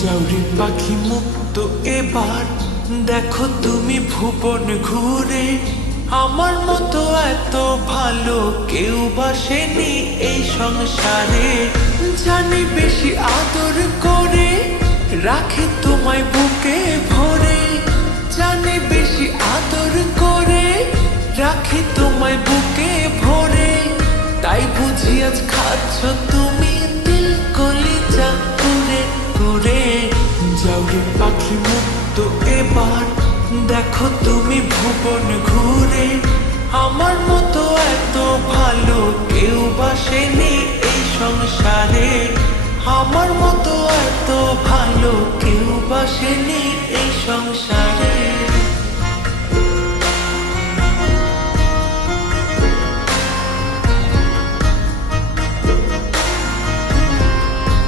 যাওরে পাখি মুক্ত এবার দেখো তুমি ভুবন ঘুরে। আমার মতো এত ভালো কেউ বাসেনি এই সংসারে। জানি বেশি আদর করে রাখে তোমায় বুকে ভরে। জানি বেশি আদর করে রাখে তোমায় বুকে ভরে। তাই বুঝি আজ খাচ্ছ তুমি দিল কলিজা করে করে। যাওরে পাখি মুক্ত এবার দেখো তুমি ভুবন ঘুরে। আমার মতো এত ভালো কেউ বাসেনি এই সংসারে। আমার মতো এত ভালো কেউ বাসেনি এই সংসারে।